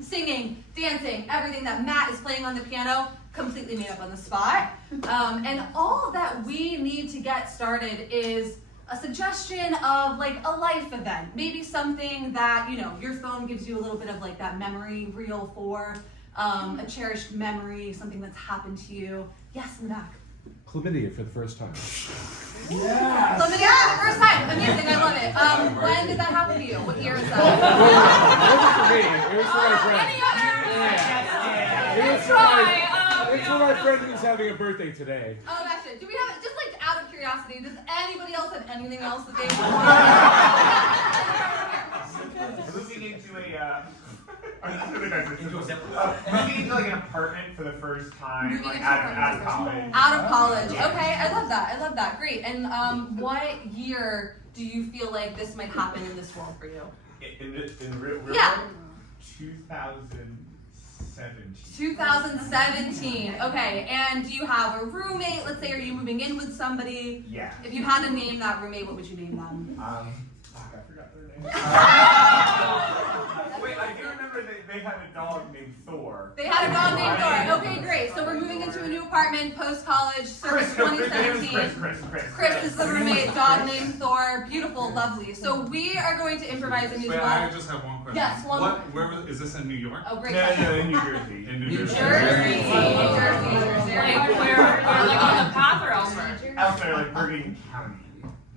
singing, dancing, everything that Matt is playing on the piano, completely made up on the spot. And all that we need to get started is a suggestion of like a life event, maybe something that, you know, your phone gives you a little bit of like that memory reel for, a cherished memory, something that's happened to you. Yes, in the back. Chlamydia for the first time. Yes. Chlamydia for the first time. Amazing, I love it. When did that happen to you? What year is that? It wasn't for me. It was for my friend. Any other? It's for my friend who's having a birthday today. Oh, gotcha. Do we have, just like out of curiosity, does anybody else have anything else that they want? Moving into moving into like an apartment for the first time, Moving like into out of college. Out of college. Okay, I love that. I love that. Great. And what year do you feel like this might happen in this world for you? In real Yeah. world? 2017. 2017. Okay. And do you have a roommate? Let's say, are you moving in with somebody? Yeah. If you had to name that roommate, what would you name them? I forgot their name. Wait, I do remember they had a dog named Thor. They had a dog named Thor. Okay, great. So we're moving into a new apartment, post-college, circa 2017. Chris is the roommate, dog named Thor. Beautiful, lovely. So we are going to improvise a musical. Wait, I just have one question. Yes, one. Is this in New York? Oh, great No, question. in New Jersey. In New Jersey. New Jersey. Like where, like on the path or elsewhere? Out there, like Bergen County.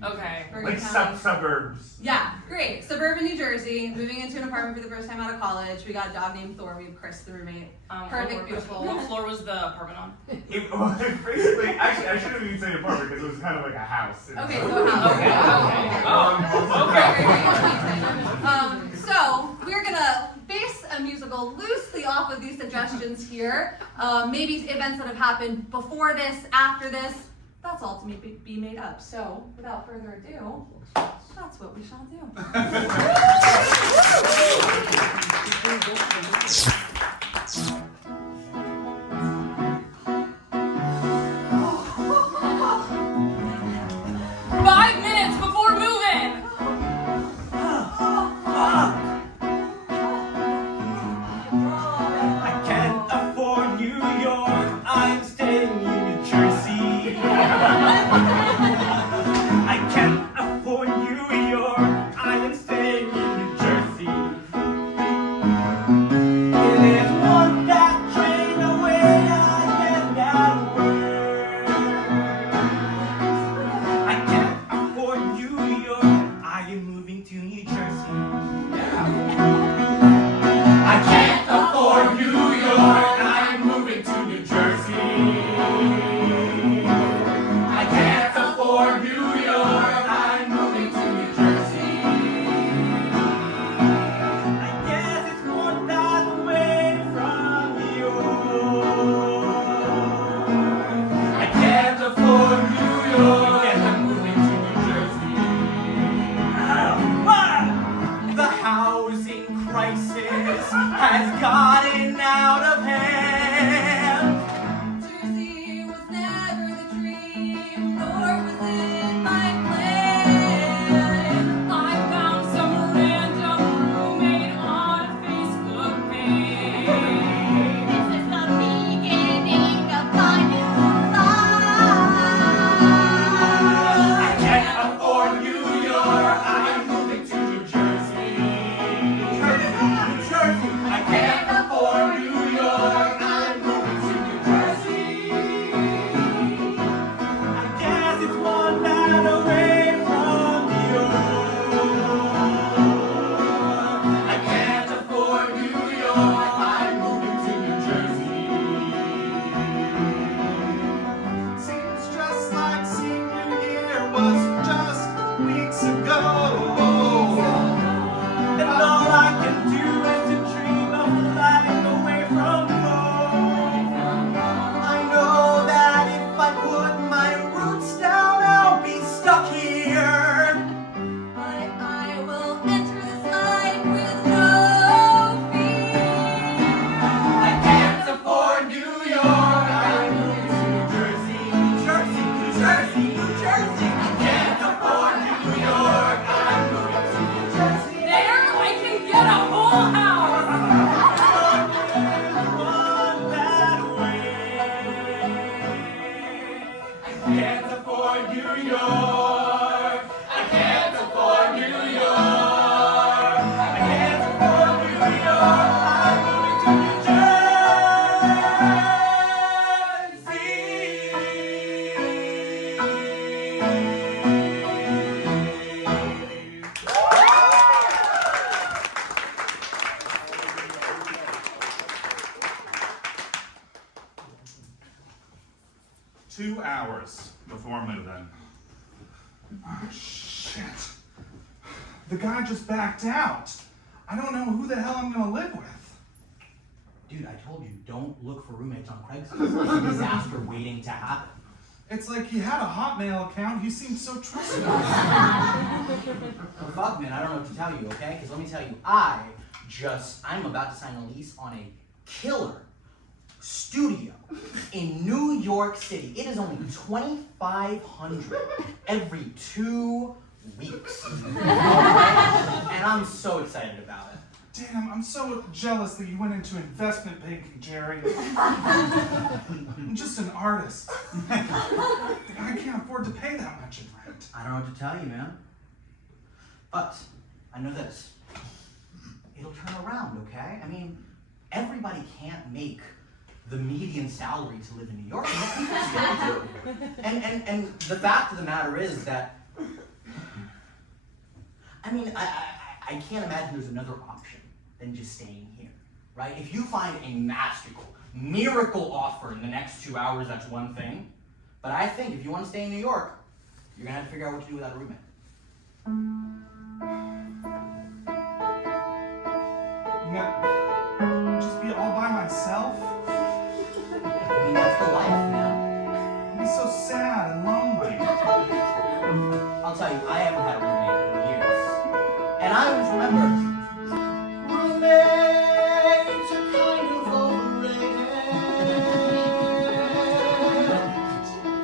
Okay. Like suburbs. Yeah, great. Suburban New Jersey, moving into an apartment for the first time out of college. We got a dog named Thor. We have Chris, the roommate. Perfect, beautiful. What floor was the apartment on? Basically, actually, I shouldn't even say apartment because it was kind of like a house. Okay, so a house. Okay. So we're gonna base a musical loosely off of these suggestions here. Maybe events that have happened before this, after this. That's all to be made up. So, without further ado, that's what we shall do. 5 minutes before moving! I can't afford New York, I'm staying in New Jersey. I can't afford New York, I'm staying in New Jersey. In 2 hours before move-in. Oh, shit. The guy just backed out. I don't know who the hell I'm gonna live with. Dude, I told you, don't look for roommates on Craigslist. It's a disaster waiting to happen. It's like he had a Hotmail account. He seemed so trustworthy. Well, fuck, man, I don't know what to tell you, okay? Because let me tell you, I'm about to sign a lease on a killer studio in New York City. It is only $2,500 every 2 weeks. And I'm so excited about it. Damn, I'm so jealous that you went into investment banking, Jerry. I'm just an artist. I can't afford to pay that much in rent. I don't know what to tell you, man. But I know this. It'll turn around, okay? I mean, everybody can't make the median salary to live in New York. Most people still do. And the fact of the matter is that, I mean, I can't imagine there's another option than just staying here, right? If you find a magical, miracle offer in the next 2 hours, that's one thing. But I think if you want to stay in New York, you're gonna have to figure out what to do without a roommate. Yeah. Just be all by myself? I mean, that's the life, man. I'd be so sad and lonely. I'll tell you, I haven't had a roommate in years. And I always remember, roommates are kind of overrated.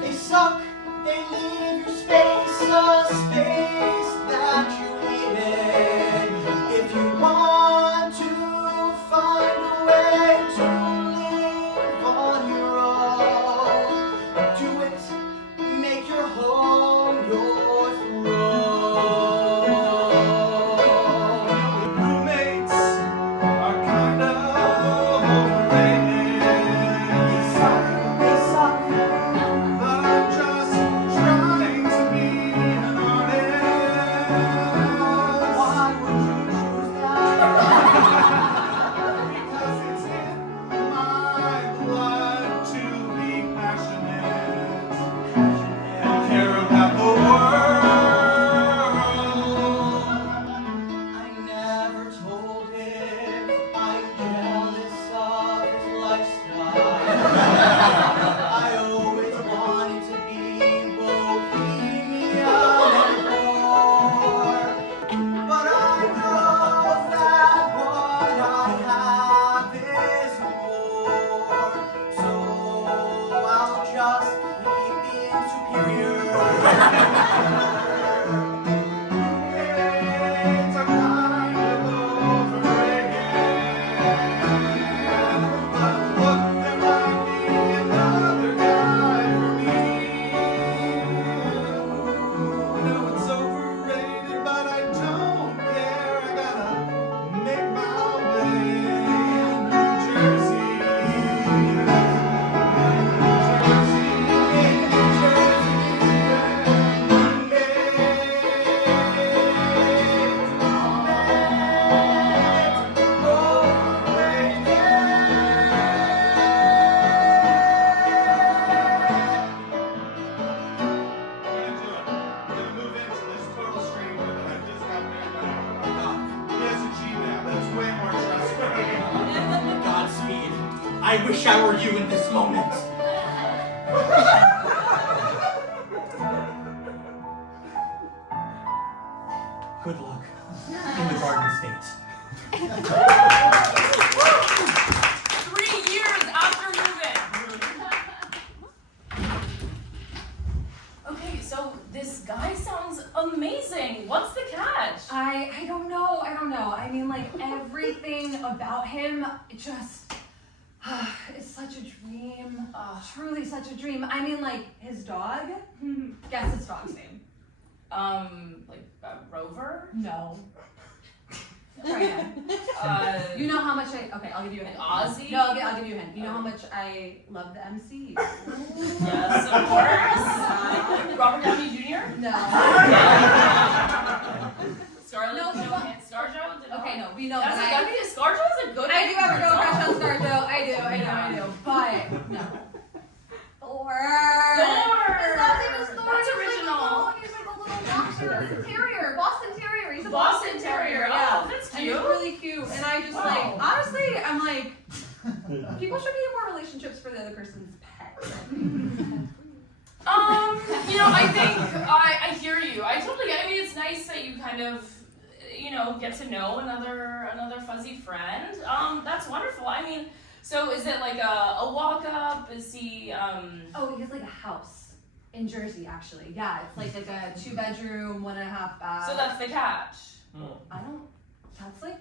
They suck, they leave your space a space that you hated. If you want to find a way to live on your own, do it, make your home your throne. Roommates are kind of overrated. They suck, But I'm just trying to be an artist. why would you choose that? Because it's in my blood to be passionate and care about the world. I never told him I'm jealous of his lifestyle. I always wanted to be bohemian and poor. But I know that what I have is more. So I'll just keep being superior. Roommates are kind of overrated. But look, there might be another guy for me. I know it's overrated, but I don't care. I gotta make my way in New Jersey. Godspeed. I wish I were you in this moment. Good luck in the Garden State. 3 years after moving. Okay, so this guy sounds amazing. What's the catch? I don't know. I mean, like, everything about him, it just, it's such a dream. Truly such a dream. I mean, like, his dog, guess his dog's name. Rover? No. Try again. You know how much I'll give you a hint. Ozzy? No, I'll give you a hint. You know how much I love the MC? Yes, of course. Robert Downey Jr.? No. Scarlett No, Johansson? ScarJo? Okay, no, we know That's that. I mean, ScarJo's a good I do have a girl crush on actor. ScarJo. I do. But no. Thor. Thor! People should be in more relationships for the other person's pet. I think I hear you. I totally get it. I mean, it's nice that you kind of, get to know another fuzzy friend. That's wonderful. I mean, so is it like a walk up? Is he Oh, he has like a house in Jersey, actually. Yeah, it's like a 2-bedroom, 1.5 bath. So that's the catch. That's like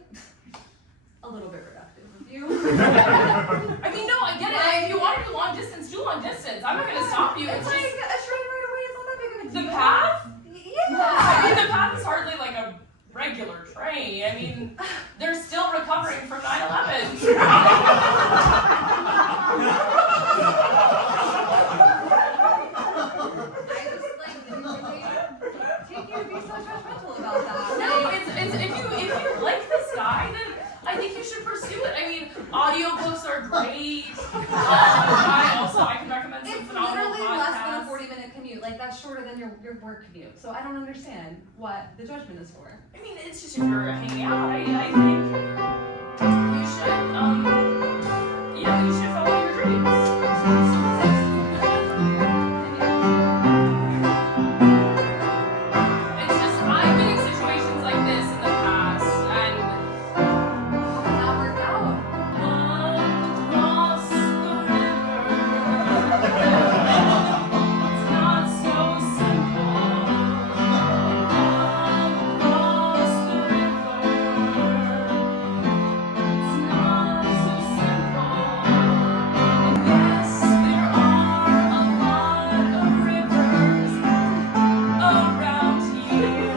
a little bit reductive of you. I mean, no, I get it. If you want to do long distance, do long distance. I'm not going to stop you. It's like a train right away. It's not that big of a deal. The path? Yeah. I mean, the path is hardly like a regular train. I mean, they're still recovering from 9/11. Take you to be so judgmental about that. No, it's if you like this guy, then I think you should pursue it. I mean, audiobooks are great. I can recommend some It's phenomenal literally podcasts. less than a 40-minute commute. Like, that's shorter than your work commute. So I don't understand what the judgment is for. I mean, it's just if you're hanging out, I think you should, you should follow your dreams. It's just, I've been in situations like this in the past, and How did that work out? across the river, it's not so simple. Across the river, it's not so simple. And yes, there are a lot of rivers around here.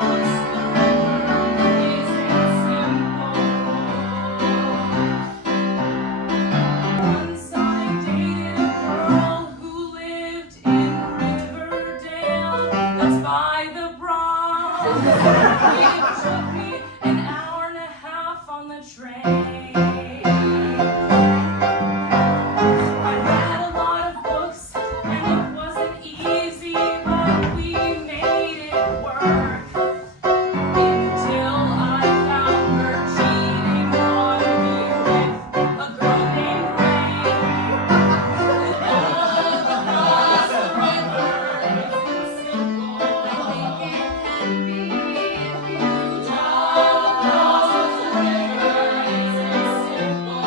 Across the river isn't simple. Once I dated a girl who lived in Riverdale, that's by the Bronx. It took me an hour and a half on the train. I read a lot of books and it wasn't easy, but we made it work. Until I found her cheating on me with a girl named Ray. Love across the river isn't simple. I think it can be if you love across the river isn't simple.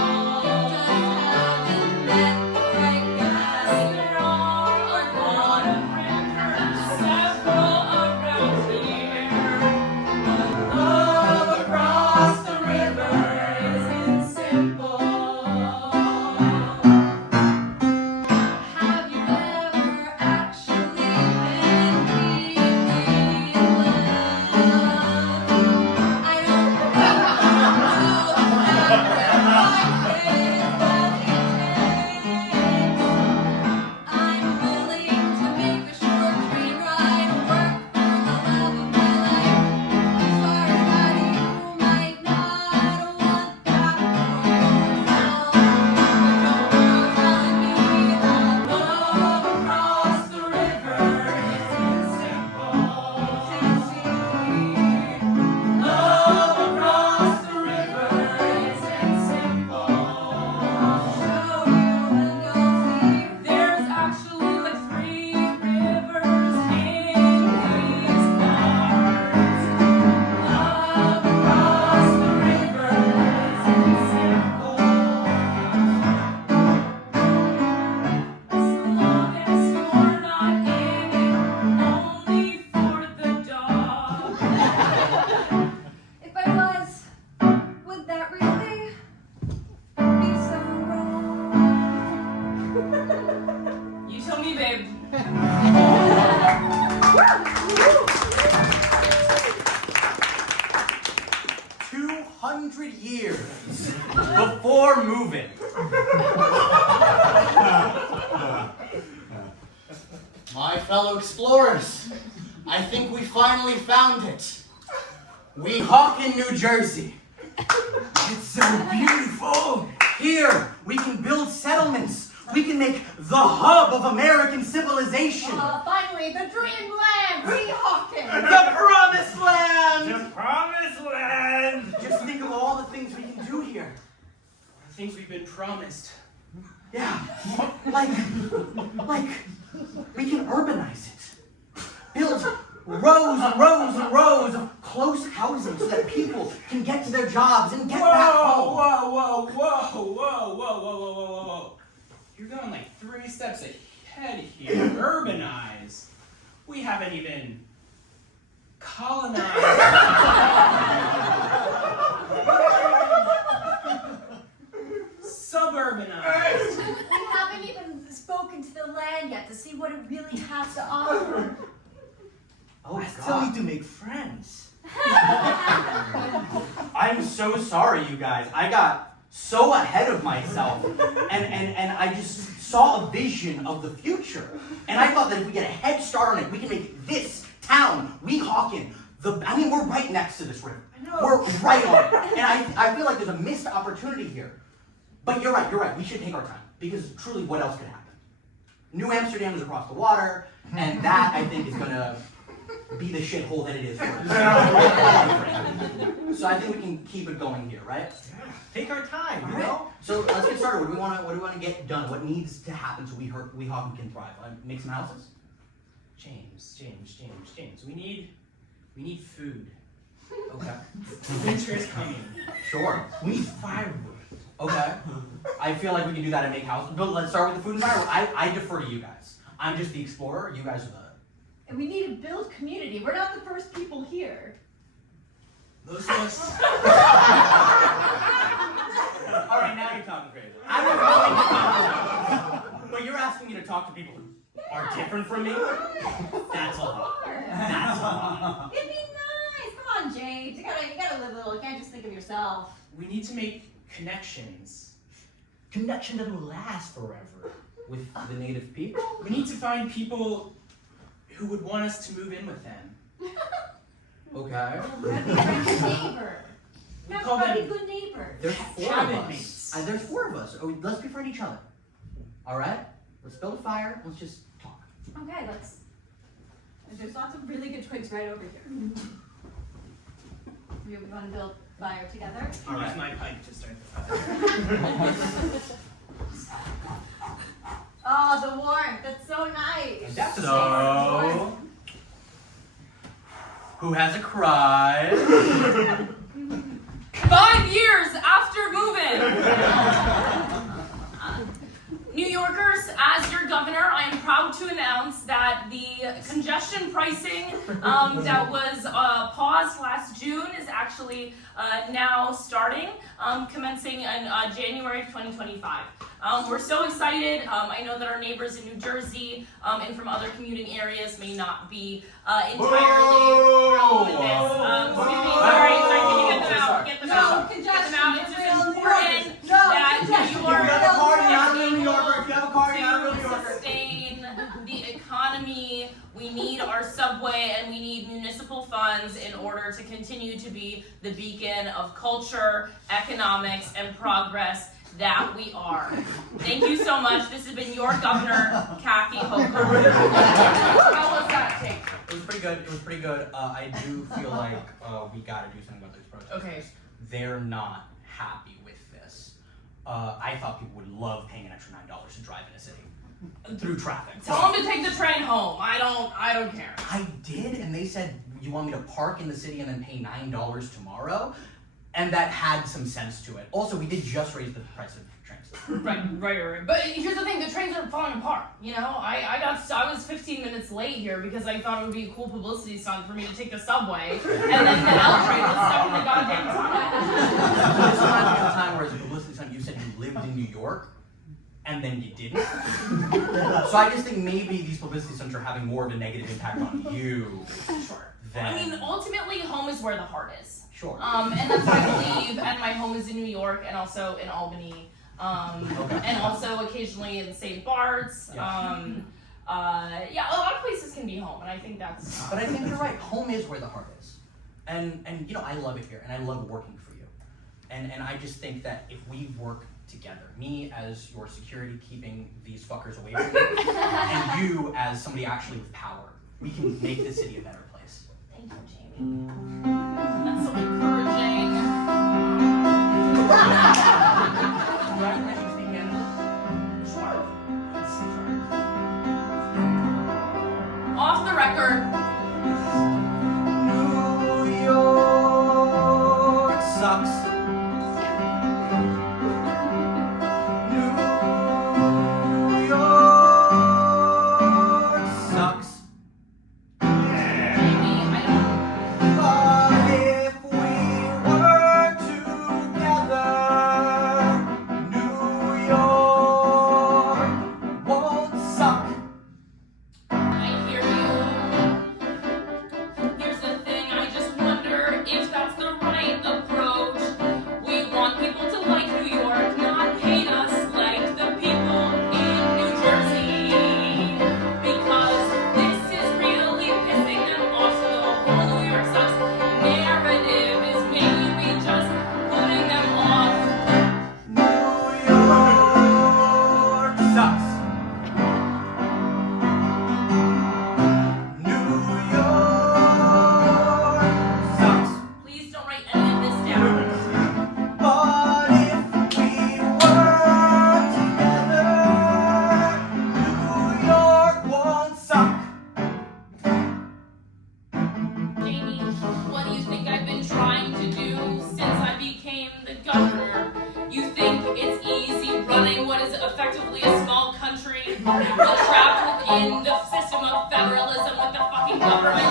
You just haven't met the right guy. There are a lot of rivers, several around here. Love across the river isn't simple. Have you ever actually been deeply in love? I don't think to have the sacrifices that it takes. I'm willing to make a short train ride work for the love of my life. I'm sorry that you might not want that for yourself, but don't go telling me that Love across the river isn't simple. Love across the river isn't simple. There's actually like 3 rivers in these parts. Love across the river isn't simple. As long as you're not in it only for the dog. If I was, would that really be so wrong? You tell me, babe. 200 years before moving. My fellow explorers, I think we finally found it. Weehawken, New Jersey. It's so beautiful. Here, we can build settlements. We can make the hub of American civilization. Finally, the dreamland, Weehawken! The promised land! The promised land! Just think of all the things we can do here. things we've been promised. Yeah, like we can urbanize it. Build rows and rows and rows of close housing so that people can get to their jobs and get back home. Whoa. You're going like 3 steps ahead here. Urbanize. We haven't even colonized. Suburbanized. We haven't even spoken to the land yet to see what it really has to offer. Oh, I still need to make friends. I'm so sorry, you guys. I got so ahead of myself, and I just saw a vision of the future. And I thought that if we get a head start on it, we can make this town, Weehawken, we're right next to this river. We're right on it. And I feel like there's a missed opportunity here. But you're right. We should take our time. Because truly, what else could happen? New Amsterdam is across the water, and that, I think, is going to be the shithole that it is for us. So I think we can keep it going here, right? Take our time, you Right. know? So let's get started. What do we want to get done? What needs to happen so Weehawken can thrive? Make some houses? James. We need food. Okay. Winter is coming. Sure. We need firewood. Okay. I feel like we can do that and make houses. But let's start with the food and firewood. I defer to you guys. I'm just the explorer. You guys are the... And we need to build community. We're not the first people here. Those of us. All right, now you're talking crazy. I was willing to talk, but you're asking me to talk to people who are different from me? That's a lot. That's a lot. It'd be nice. Come on, James. You gotta live a little. You can't just think of yourself. We need to make connections. Connection doesn't last forever with the native people. We need to find people who would want us to move in with them. Okay. We gotta be friends neighbor. We call gotta be them good neighbors. There's 4 of Cabin us. mates. There's 4 of us. Oh, let's befriend each other. All right? Let's build a fire. Let's just talk. Okay, there's lots of really good twigs right over here. We want to build fire together. I'll use my pipe to start the fire. Oh, the warmth. That's so nice. That's so. Who has a cry? 5 years after moving. New Yorkers, as your governor, I am proud to announce that the congestion pricing that was paused last June is actually now starting, commencing in January of 2025. We're so excited. I know that our neighbors in New Jersey and from other commuting areas may not be entirely thrilled with this. Excuse me, sorry, can you get them out? Get them out. Get them out. It's just important that New York sustain the economy. We need our subway and we need municipal funds in order to continue to be the beacon of culture, economics, and progress that we are. Thank you so much. This has been your governor, Kathy Hochul. How was that take? It was pretty good. I do feel like we gotta do something about these protests. Okay. They're not happy with this. I thought people would love paying an extra $9 to drive in a city through traffic. Tell them to take the train home. I don't care. I did, and they said, you want me to park in the city and then pay $9 tomorrow? And that had some sense to it. Also, we did just raise the price of trains. Right. But here's the thing, the trains are falling apart. You know, I was 15 minutes late here because I thought it would be a cool publicity stunt for me to take the subway, and then the L train was stuck in the goddamn tunnel. This reminds me of the time where as a publicity stunt, you said you lived in New York, and then you didn't. So I just think maybe these publicity stunts are having more of a negative impact on you. Sure. Than... I mean, ultimately, home is where the heart is. Sure. And that's why I believe, and my home is in New York, and also in Albany, and also occasionally in St. Bart's. Yeah. A lot of places can be home, and I think that's. But I think you're right. Home is where the heart is, and you know I love it here, and I love working for you, and I just think that if we work together, me as your security keeping these fuckers away from me, and you as somebody actually with power, we can make this city a better place. Thank you, Jamie. That's so encouraging. in the system of federalism with the fucking government,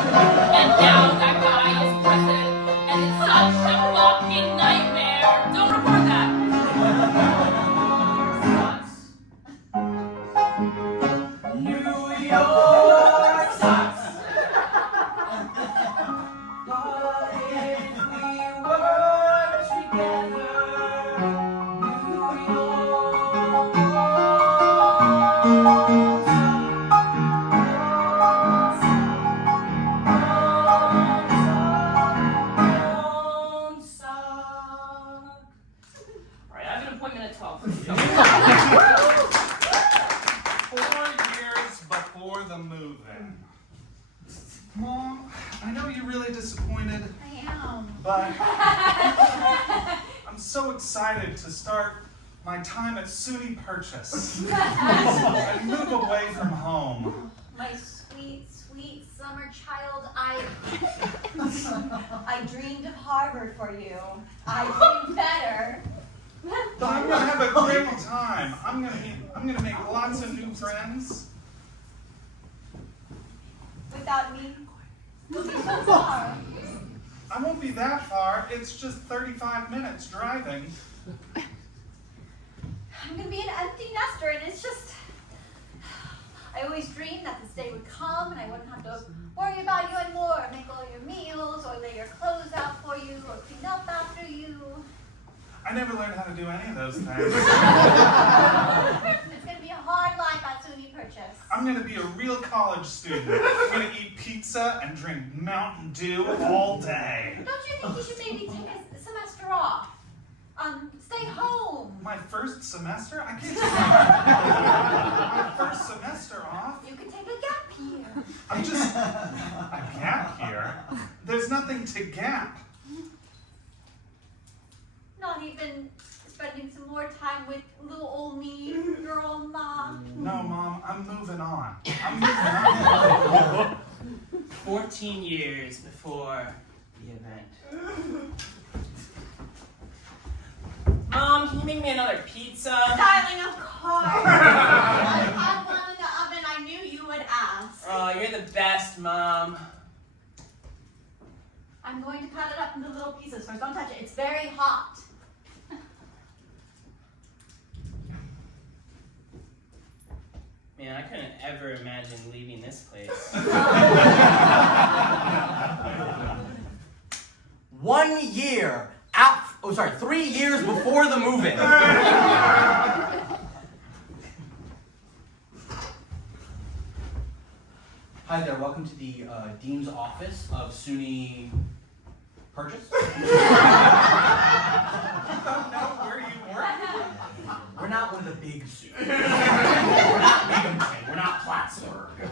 and now that guy is president, and it's such a fucking nightmare. Don't report that. New York sucks. But if we were together, New York don't suck. Alright, I have an appointment at 12. 4 years before the move-in. Mom, I know you're really disappointed, I am. but I'm so excited to start my time at SUNY Purchase. I move away from home. My sweet, sweet summer child, I dreamed of Harvard for you. I dreamed better. But I'm gonna have a great time. I'm gonna make lots of new friends. Without me, you'll be so far. I won't be that far. It's just 35 minutes driving. I'm gonna be an empty nester, and it's just, I always dreamed that this day would come and I wouldn't have to worry about you anymore, or make all your meals, or lay your clothes out for you, or clean up after you. I never learned how to do any of those things. It's gonna be a hard life at SUNY Purchase. I'm gonna be a real college student. I'm gonna eat pizza and drink Mountain Dew all day. Don't you think you should maybe take a semester off? Stay home. My first semester? I can't take my first semester off. You could take a gap year. I'm just a gap here. There's nothing to gap. Not even spending some more time with little old me, your old mom. No, Mom, I'm moving on. I'm moving on. 14 years before the event. Mom, can you make me another pizza? Darling, of course. I had one in the oven. I knew you would ask. Oh, you're the best, Mom. I'm going to cut it up into little pieces first. Don't touch it. It's very hot. Man, I couldn't ever imagine leaving this place. 1 year out. Oh, sorry, 3 years before the move-in. Hi there, welcome to the Dean's Office of SUNY Purchase. I don't know where you work. We're not one of the big SUNY. We're not Binghamton, we're not Plattsburgh.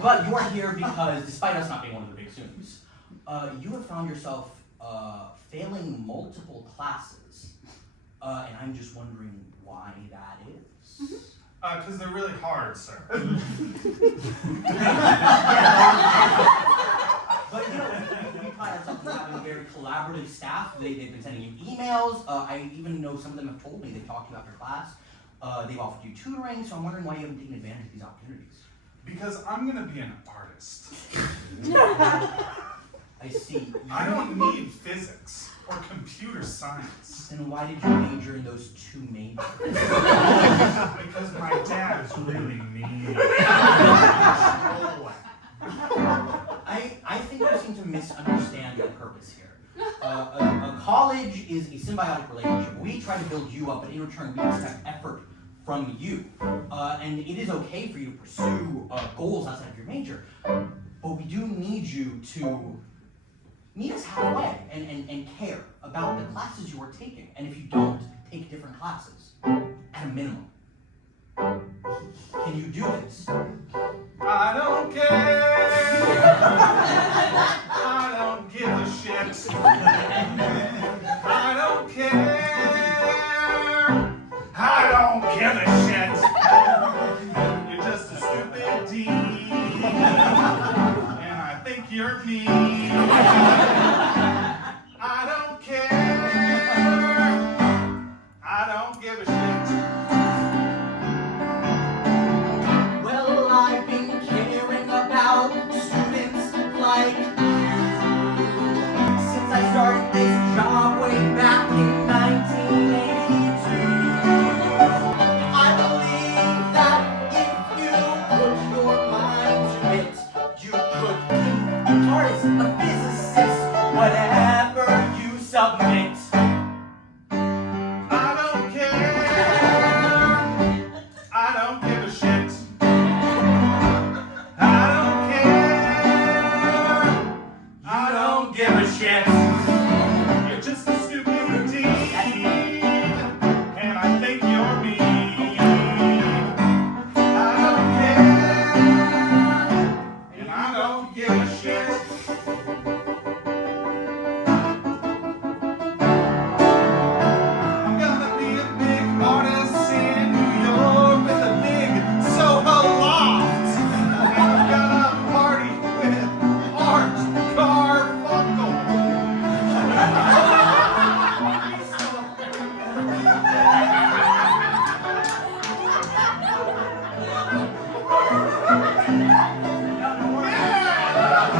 But you are here because, despite us not being one of the big SUNYs, you have found yourself failing multiple classes. And I'm just wondering why that is. Because they're really hard, sir. But you know, we pride ourselves on having a very collaborative staff. They've been sending you emails. I even know some of them have told me they've talked to you after class. They've offered you tutoring, so I'm wondering why you haven't taken advantage of these opportunities. Because I'm gonna be an artist. I see. I don't need physics or computer science. Then why did you major in those two majors? Because my dad is really mean. I think you seem to misunderstand the purpose here. A college is a symbiotic relationship. We try to build you up, but in return, we expect effort from you. And it is okay for you to pursue goals outside of your major, but we do need you to meet us halfway and care about the classes you are taking. And if you don't, take different classes, at a minimum. Can you do this? I don't care. I don't give a shit. I don't care. I don't give a shit. You're just a stupid dean. And I think you're mean. I don't care. I don't give a shit. submit. I don't care. I don't give a shit. I don't care. I don't give a shit. You're just a stupid routine. And I think you're mean. I don't care. And I don't give a shit. I'm gonna be a big artist in New York with a big Soho loft. And I'm gonna party with Art Garfunkel.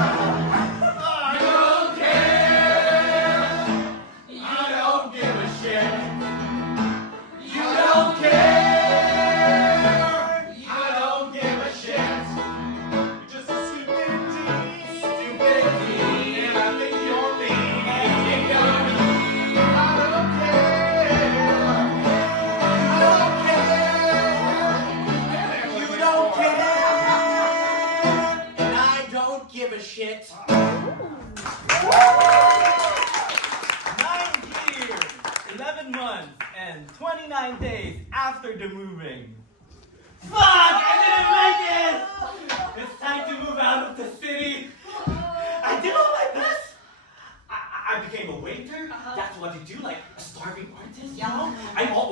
I don't care. I don't give a shit. You don't care. I don't give a shit. You're just a stupid teen. Stupid teen. And I think you're mean. I think you're mean. I don't care. I don't care. You don't care, and I don't give a shit. 9 years, 11 months, and 29 days after the moving. Fuck! I didn't make it! It's time to move out of the city. I did all my best. I became a waiter. That's what you do, like a starving artist, you know?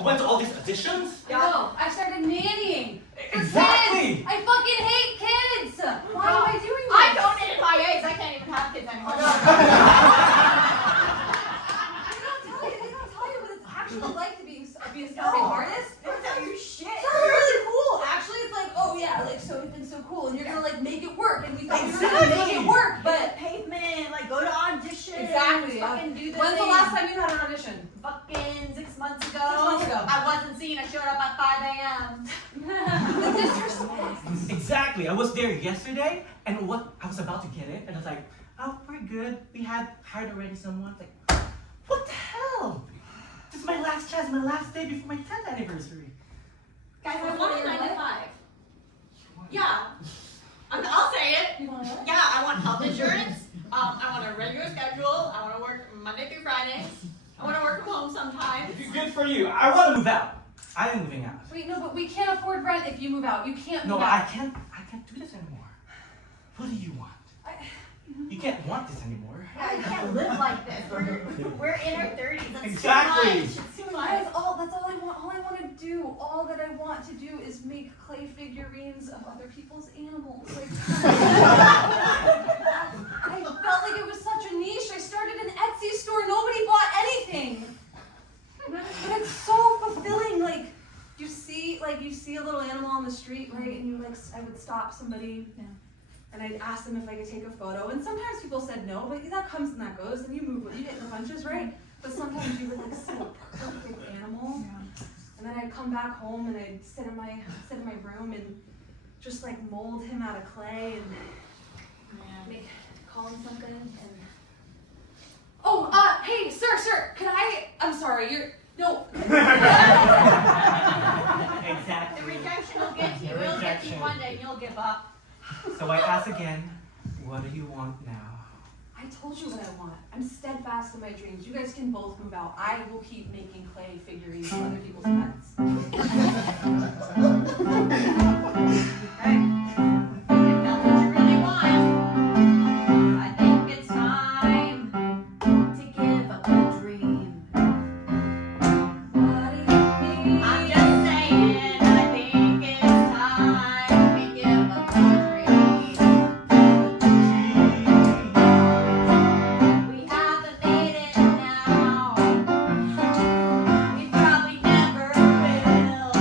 Went to all these auditions. No, I started nannying. For Exactly. kids. I fucking hate kids. Why am I doing this? I donated my eggs. I can't even have kids anymore. They don't tell you what it's actually like to be a starving artist. Don't tell you shit. It's really cool. Actually, it's like, oh yeah, like so it's so cool, and you're gonna like make it work, and we thought we were gonna make it work, but Pavement, like go to auditions. exactly. Fucking do the When's the thing. last time you had an audition? Fucking 6 months ago. 6 months ago. I wasn't seen. I showed up at 5 a.m. The disrespect. Exactly. I was there yesterday, and I was about to get it, and I was like, oh, we're good. We had hired already someone. Like, what the hell? This is my last chance, my last day before my 10th anniversary. Guys, I want a 9 to 5. Yeah. I'll say it. Yeah, I want health insurance. I want a regular schedule. I want to work Monday through Fridays. I want to work from home sometimes. Good for you. I want to move out. I am moving out. Wait, no, but we can't afford rent if you move out. You can't No, move I out. can't do this anymore. What do you want? You can't want this anymore. Yeah, I can't live like this. We're in our 30s. That's Exactly. too much. It's too much. That's all I want. All I want to do, all that I want to do is make clay figurines of other people's animals. Like, I felt like it was such a niche. I started an Etsy store. Nobody bought anything. But it's so fulfilling. Like you see a little animal on the street, right? And you I would stop somebody. Yeah. And I'd ask them if I could take a photo, and sometimes people said no, but that comes and that goes, and you get in the punches, right? But sometimes you would see a perfect animal, and then I'd come back home and I'd sit in my room and just mold him out of clay and call him something. And hey, sir, I'm sorry, no. Exactly. The rejection will get you. It'll get you one day and you'll give up. So I ask again, what do you want now? I told you what I want. I'm steadfast in my dreams. You guys can both move out. I will keep making clay figurines of other people's pets. Hey, if that's what you really want, I think it's time to give up the dream. What do you mean? I'm just saying, I think it's time we give up the dream. We haven't made it now. We probably never will.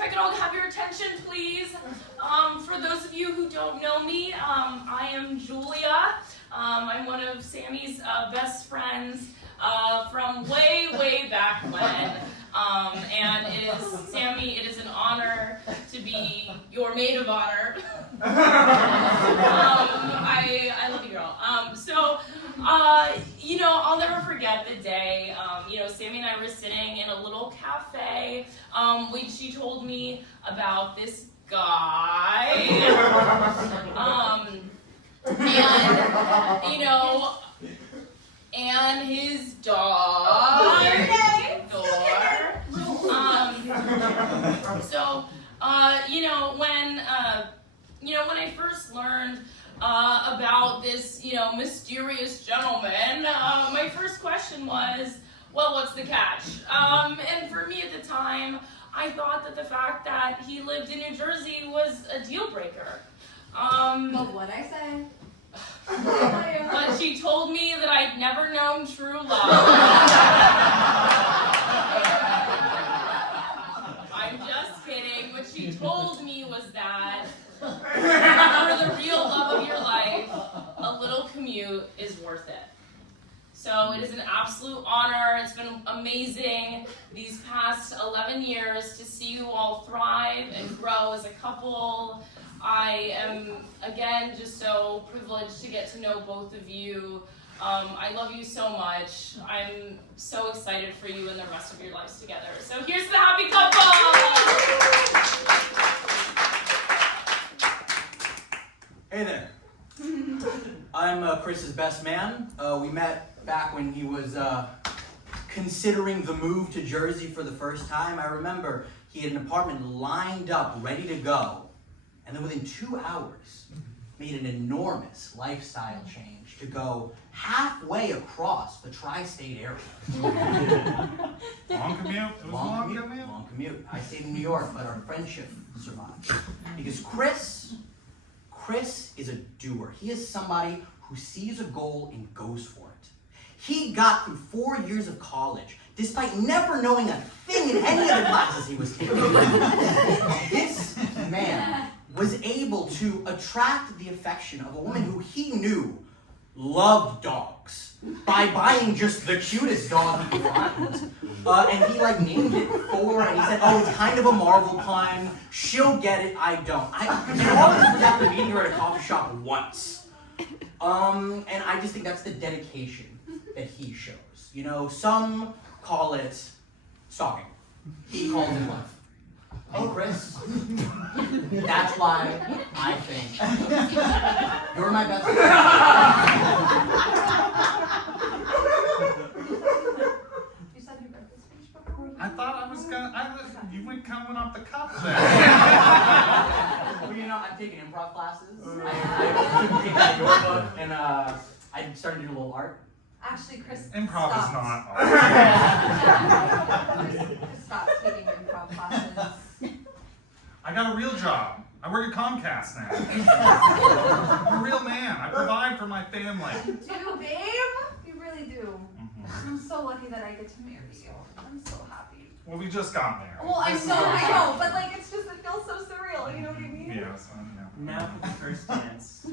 if I could all have your attention, please. For those of you who don't know me, I am Julia. I'm one of Sammy's best friends from way, way back when. And Sammy, it is an honor to be your maid of honor. I love you, girl. I'll never forget the day, Sammy and I were sitting in a little cafe, when she told me about this guy, and his dog, when I first learned about this, mysterious gentleman, my first question was, well, what's the catch? And for me at the time, I thought that the fact that he lived in New Jersey was a deal breaker. But what'd I say? But she told me that I'd never known true love. I'm just kidding. What she told me was that for the real love of your life, a little commute is worth it. So it is an absolute honor. It's been amazing these past 11 years to see you all thrive and grow as a couple. I am, again, just so privileged to get to know both of you. I love you so much. I'm so excited for you and the rest of your lives together. So here's the happy couple! Hey there. I'm Chris's best man. We met back when he was considering the move to Jersey for the first time. I remember he had an apartment lined up, ready to go. And then within 2 hours, made an enormous lifestyle change to go halfway across the tri-state area. Long commute? It was a long commute? Long commute. I stayed in New York, but our friendship survived. Because Chris is a doer. He is somebody who sees a goal and goes for it. He got through 4 years of college, despite never knowing a thing in any of the classes he was taking. This man was able to attract the affection of a woman who he knew loved dogs by buying just the cutest dog he could find. And he named it Thor, and he said, oh, it's kind of a Marvel pun. She'll get it, I don't. And all this was after meeting her at a coffee shop once. And I just think that's the dedication that he shows. Some call it stalking. He calls it love. Oh, Chris, that's why I think you're my best friend. You said you read this speech before? I thought I was you went coming off the cuff there. Well, I've taken improv classes. I took that your book, and I started to do a little art. Actually, Chris, Improv is stopped. not Chris stopped taking improv classes. I got a real job. I work at Comcast now. I'm a real man. I provide for my family. You do, babe? You really do. I'm so lucky that I get to marry you. I'm so happy. Well, we just got married. Well, I know, but it's just, it feels so surreal, you know what I mean? Yes, I know. Now for the first dance.